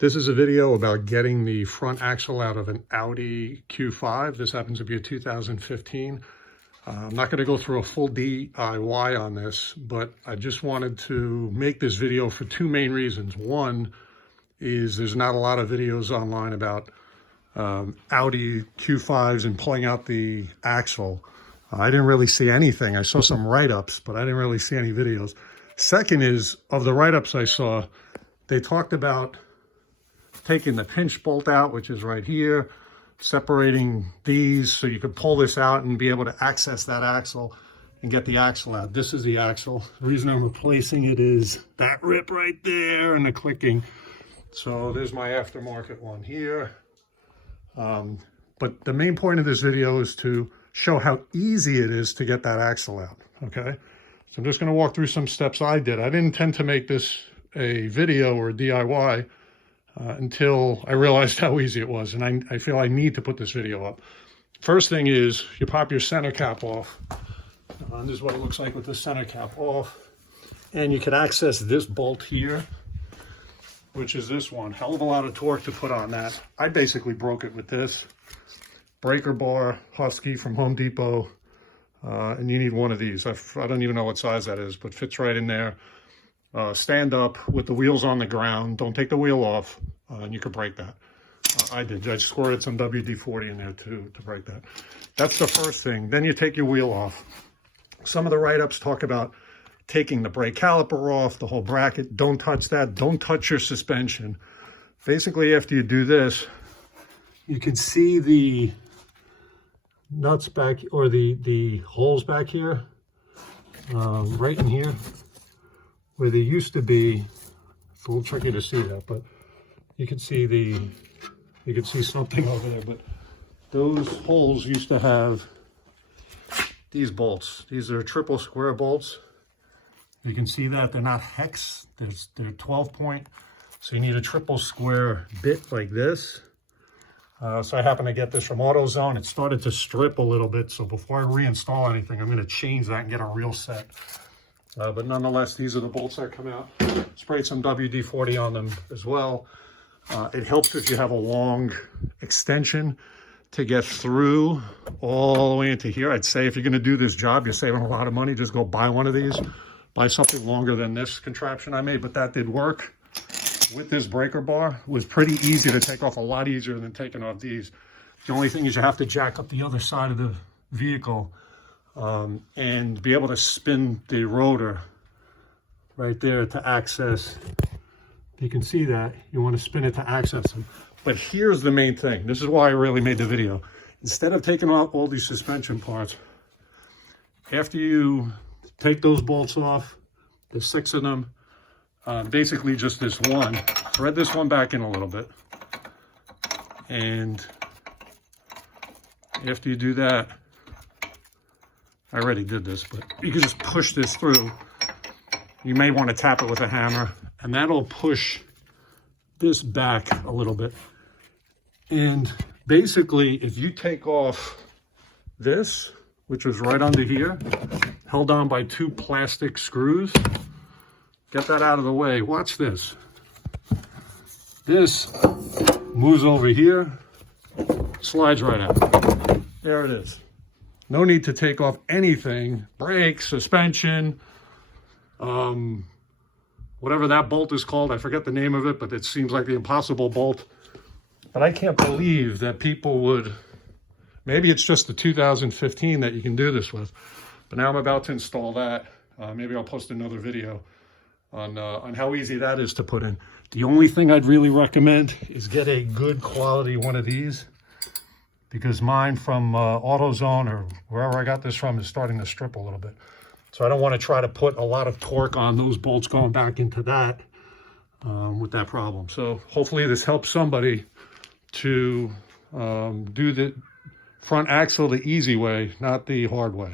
This is a video about getting the front axle out of an Audi Q5. This happens to be a 2015. I'm not going to go through a full DIY on this, but I just wanted to make this video for two main reasons. One is there's not a lot of videos online about Audi Q5s and pulling out the axle. I didn't really see anything. I saw some write-ups, but I didn't really see any videos. Second is, of the write-ups I saw, they talked about taking the pinch bolt out, which is right here, separating these so you could pull this out and be able to access that axle and get the axle out. This is the axle. The reason I'm replacing it is that rip right there and the clicking. So there's my aftermarket one here. But the main point of this video is to show how easy it is to get that axle out, okay? So I'm just gonna walk through some steps I did. I didn't intend to make this a video or a DIY until I realized how easy it was, and I feel I need to put this video up. First thing is you pop your center cap off. This is what it looks like with the center cap off. And you can access this bolt here, which is this one. Hell of a lot of torque to put on that. I basically broke it with this. Breaker bar, Husky from Home Depot. And you need one of these. I don't even know what size that is, but fits right in there. Stand up with the wheels on the ground. Don't take the wheel off, and you can break that. I did. I squirted some WD-40 in there to break that. That's the first thing. Then you take your wheel off. Some of the write-ups talk about taking the brake caliper off, the whole bracket. Don't touch that. Don't touch your suspension. Basically, after you do this, you can see the nuts back, or the holes back here, right in here, where they used to be. It's a little tricky to see that, but you can see something over there. But those holes used to have these bolts. These are triple square bolts. You can see that they're not hex. They're 12 point. So you need a triple square bit like this. So I happen to get this from AutoZone. It started to strip a little bit. So before I reinstall anything, I'm going to change that and get a real set. But nonetheless, these are the bolts that come out. Sprayed some WD-40 on them as well. It helps if you have a long extension to get through all the way into here. I'd say if you're going to do this job, you're saving a lot of money, just go buy one of these. Buy something longer than this contraption I made, but that did work. With this breaker bar, it was pretty easy to take off, a lot easier than taking off these. The only thing is you have to jack up the other side of the vehicle and be able to spin the rotor right there to access. You can see that. You want to spin it to access them. But here's the main thing. This is why I really made the video. Instead of taking out all these suspension parts, after you take those bolts off, there's 6 of them, basically just this one. Thread this one back in a little bit. And after you do that, I already did this, but you can just push this through. You may want to tap it with a hammer, and that'll push this back a little bit. And basically, if you take off this, which was right under here, held on by 2 plastic screws, get that out of the way. Watch this. This moves over here, slides right out. There it is. No need to take off anything. Brakes, suspension, whatever that bolt is called. I forget the name of it, but it seems like the impossible bolt. But I can't believe that people would, maybe it's just the 2015 that you can do this with. But now I'm about to install that. Maybe I'll post another video on how easy that is to put in. The only thing I'd really recommend is get a good quality one of these, because mine from AutoZone or wherever I got this from is starting to strip a little bit. So I don't want to try to put a lot of torque on those bolts going back into that with that problem. So hopefully this helps somebody to do the front axle the easy way, not the hard way.